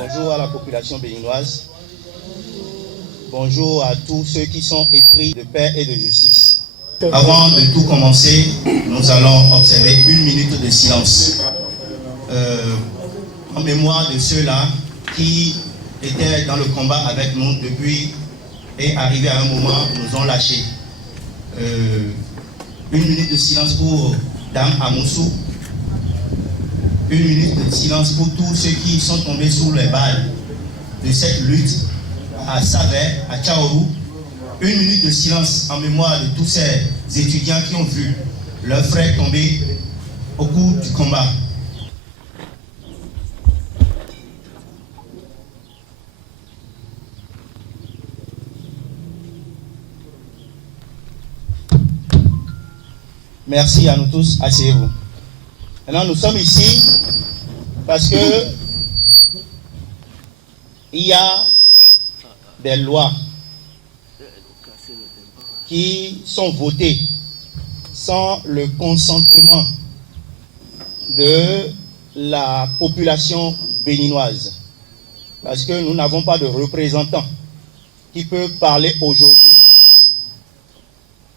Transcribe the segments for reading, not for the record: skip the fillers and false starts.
Bonjour à la population béninoise. Bonjour à tous ceux qui sont épris de paix et de justice. Avant de tout commencer, nous allons observer une minute de silence en mémoire de ceux-là qui étaient dans le combat avec nous depuis et arrivé à un moment, nous ont lâchés. Une minute de silence pour Dame Amoussou. Une minute de silence pour tous ceux qui sont tombés sous les balles de cette lutte à Savè, à Tchaourou. Une minute de silence en mémoire de tous ces étudiants qui ont vu leurs frères tomber au cours du combat. Merci à nous tous, asseyez-vous. Maintenant, nous sommes ici parce que il y a des lois qui sont votées sans le consentement de la population béninoise. Parce que nous n'avons pas de représentants qui peuvent parler aujourd'hui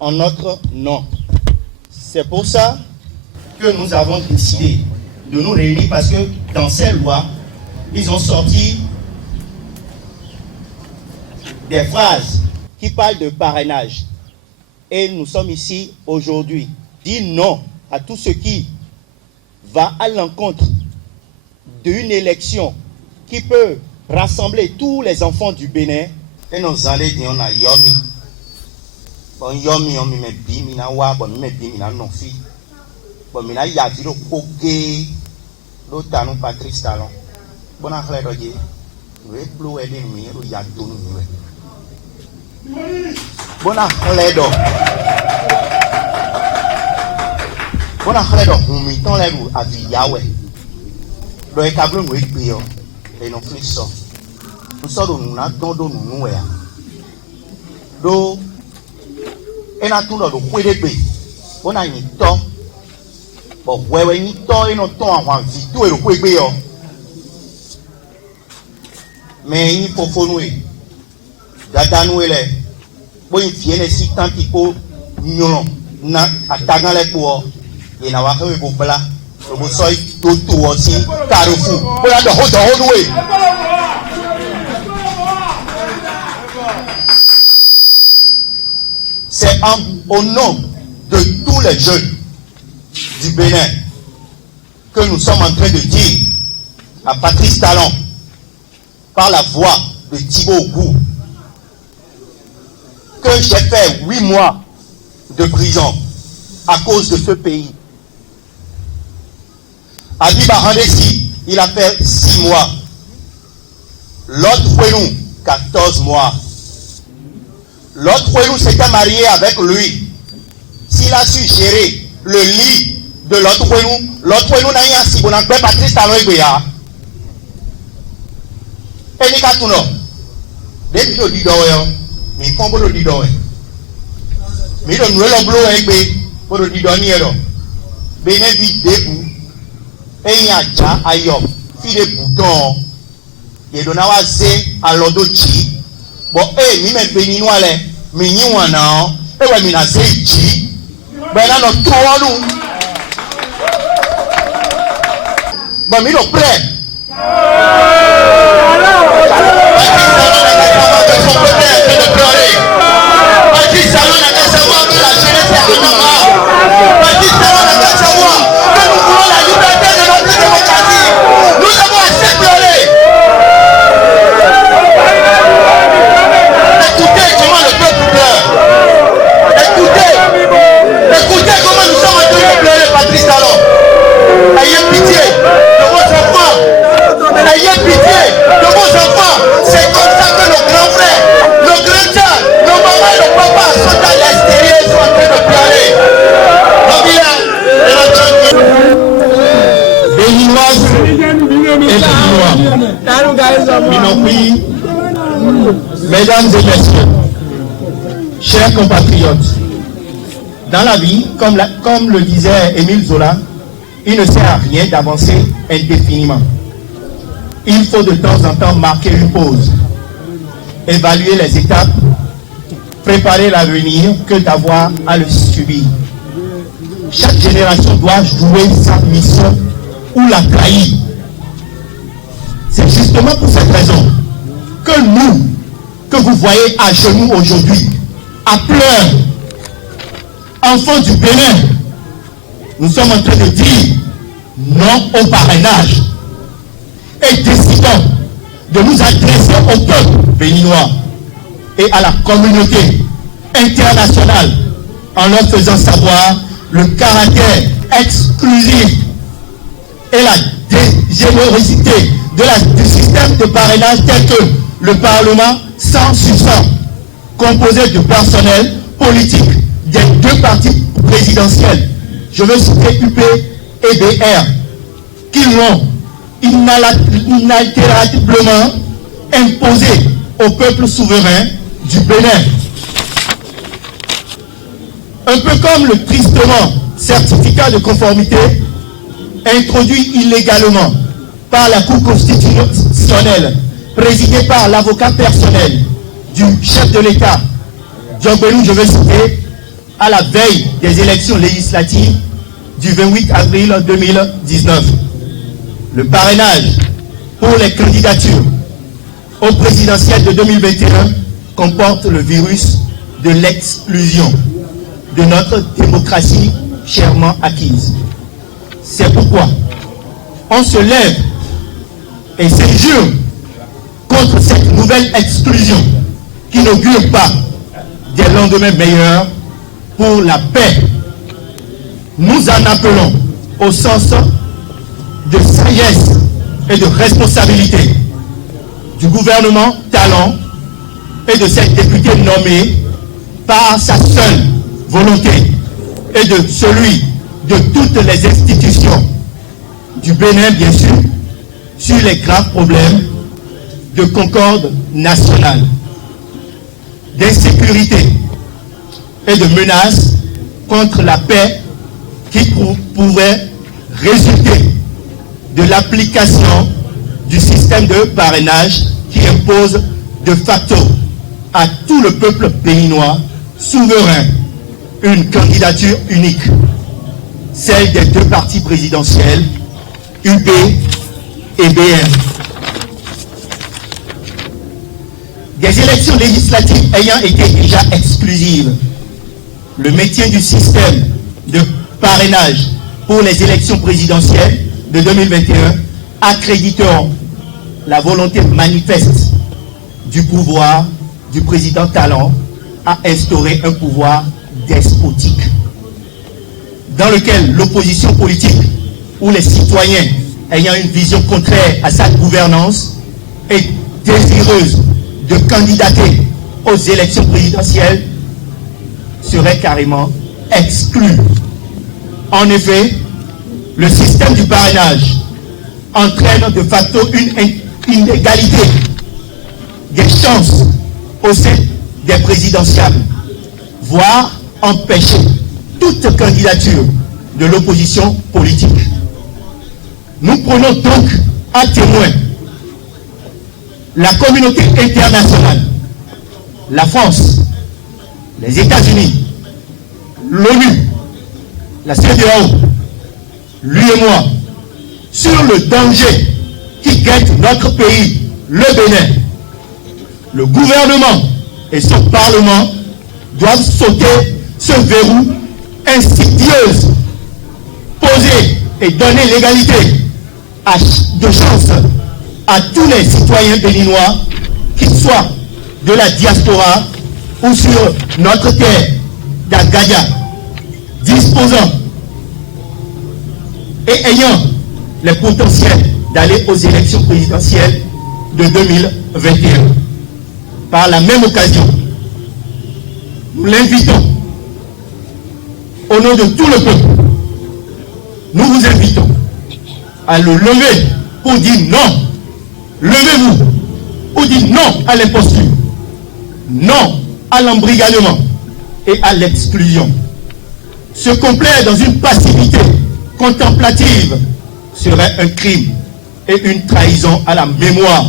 en notre nom. C'est pour ça que nous avons décidé de nous réunir parce que dans ces lois, ils ont sorti des phrases qui parlent de parrainage. Et nous sommes ici aujourd'hui, dire non à tout ce qui va à l'encontre d'une élection qui peut rassembler tous les enfants du Bénin. Et nous allons dire on a yomi. Bon yomi yomi me bi mina wa bon me bi mina non fi. Bon mina ya viro koge lo tanu Patrice Talon. Bon a xle doje. We blue e ni mi ro ya tonu mi. Bona xledo. Bona xledo humi ton le ru avi yawe. Do e kablo mo egbe yo. E no fli so. Mo so do nu na don do nu nu e a. Do e na tun do kwedegbe. Bona yin to. Bo wewe yin to e no ton àwọn vi do e ro kwegbe yo. Me yin fofonu e. Dada nou ele. Bon viene si tanti ko nyolo na atagan le ko e na wa ko e go bla o bo so to o si Carrefour bo la do hold way. C'est au nom de tous les jeunes du Bénin que nous sommes en train de dire à Patrice Talon par la voix de Thibaut Ogou que j'ai fait 8 mois de prison à cause de ce pays. Abiba Handessi, il a fait 6 mois. L'autre Fouenou, 14 mois. L'autre Fouenou s'était marié avec lui. S'il a su gérer le lit de l'autre Fouenou n'a rien si bon en Patrice Talon et Béa. Et Nikatuno, depuis le Didoyo, mi fọn bolo didọ ẹ mi dọ nuwe lọ bolo ẹ gbé bolo didọ ni ẹ dọ bene bi debu ẹyin aja ayọ fi de bu dán yẹdọ náà wá zé alọdọ jì bọ ẹ mi mẹ gbé nínú alẹ mi yín wọn náà ẹ wẹ mi nà zé jì bẹ́ẹ̀ náà lọ tọwọ́ nù bọ mi dọ pẹrẹ. Ayez pitié de votre foi. Oui, mesdames et messieurs, chers compatriotes, dans la vie, comme le disait Émile Zola, il ne sert à rien d'avancer indéfiniment. Il faut de temps en temps marquer une pause, évaluer les étapes, préparer l'avenir que d'avoir à le subir. Chaque génération doit jouer sa mission ou la trahir. C'est justement pour cette raison que nous, que vous voyez à genoux aujourd'hui, à pleurs, enfants du Bénin, nous sommes en train de dire non au parrainage et décidons de nous adresser au peuple béninois et à la communauté internationale en leur faisant savoir le caractère exclusif et la générosité du système de parrainage tel que le Parlement 100 sur 100, composé de personnel politique des deux partis présidentiels. Je veux citer UP et BR, qui l'ont inaltérablement imposé au peuple souverain du Bénin. Un peu comme le tristement certificat de conformité introduit illégalement par la Cour constitutionnelle, présidée par l'avocat personnel du chef de l'État, Diogbenou, je veux citer, à la veille des élections législatives du 28 avril 2019. Le parrainage pour les candidatures au présidentiel de 2021 comporte le virus de l'exclusion de notre démocratie chèrement acquise. C'est pourquoi on se lève et s'injure contre cette nouvelle exclusion qui n'augure pas des lendemains meilleurs pour la paix. Nous en appelons au sens de sagesse et de responsabilité du gouvernement Talon et de cette députée nommée par sa seule volonté et de celui de toutes les institutions du Bénin, bien sûr, sur les graves problèmes de concorde nationale, d'insécurité et de menaces contre la paix qui pourrait résulter de l'application du système de parrainage qui impose de facto à tout le peuple béninois souverain une candidature unique, celle des deux partis présidentiels, UB et BR. Des élections législatives ayant été déjà exclusives, le maintien du système de parrainage pour les élections présidentielles de 2021 accréditeront la volonté manifeste du pouvoir du président Talon à instaurer un pouvoir despotique dans lequel l'opposition politique ou les citoyens ayant une vision contraire à sa gouvernance et désireuse de candidater aux élections présidentielles seraient carrément exclus. En effet, le système du parrainage entraîne de facto une inégalité des chances au sein des présidentiables, voire empêcher toute candidature de l'opposition politique. Nous prenons donc à témoin la communauté internationale, la France, les États-Unis, l'ONU, la CEDEAO, l'UEMOA, sur le danger qui guette notre pays, le Bénin. Le gouvernement et son Parlement doivent sauter ce verrou insidieuse, poser et donner l'égalité de chance à tous les citoyens béninois, qu'ils soient de la diaspora ou sur notre terre d'Agadia, disposant et ayant les potentiels d'aller aux élections présidentielles de 2021. Par la même occasion, nous l'invitons, au nom de tout le peuple, nous vous invitons à le lever pour dire non. Levez-vous, ou pour dire non à l'imposture, non à l'embrigadement et à l'exclusion. Se complaire dans une passivité contemplative serait un crime et une trahison à la mémoire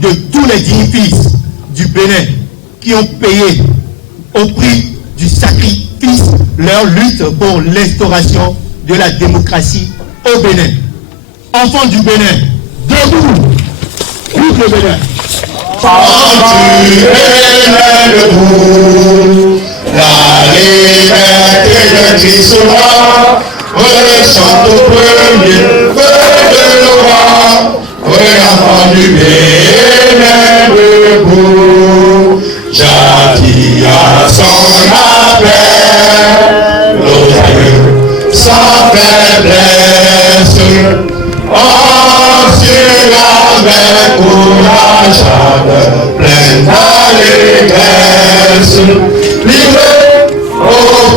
de tous les dignifices du Bénin qui ont payé au prix du sacrifice leur lutte pour l'instauration de la démocratie au Bénin. Enfants du Bénin, debout, vive le Bénin. Enfants du Bénin, debout, la liberté de Christ ressent au premier feu de l'aurore. Enfants du Bénin, debout, Jadi à son appel, l'odieux sans faiblesse, ensuite avec courage, plein d'allégresse, livré au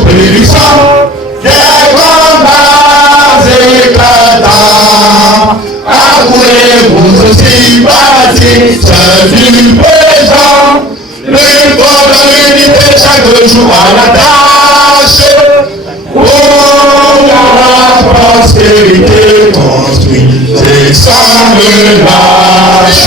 prix du sang, des combats éclatants, avouez-vous aussi baptistes du présent. Le corps de l'unité chaque jour à la tâche pour la prospérité construite et sans relâche.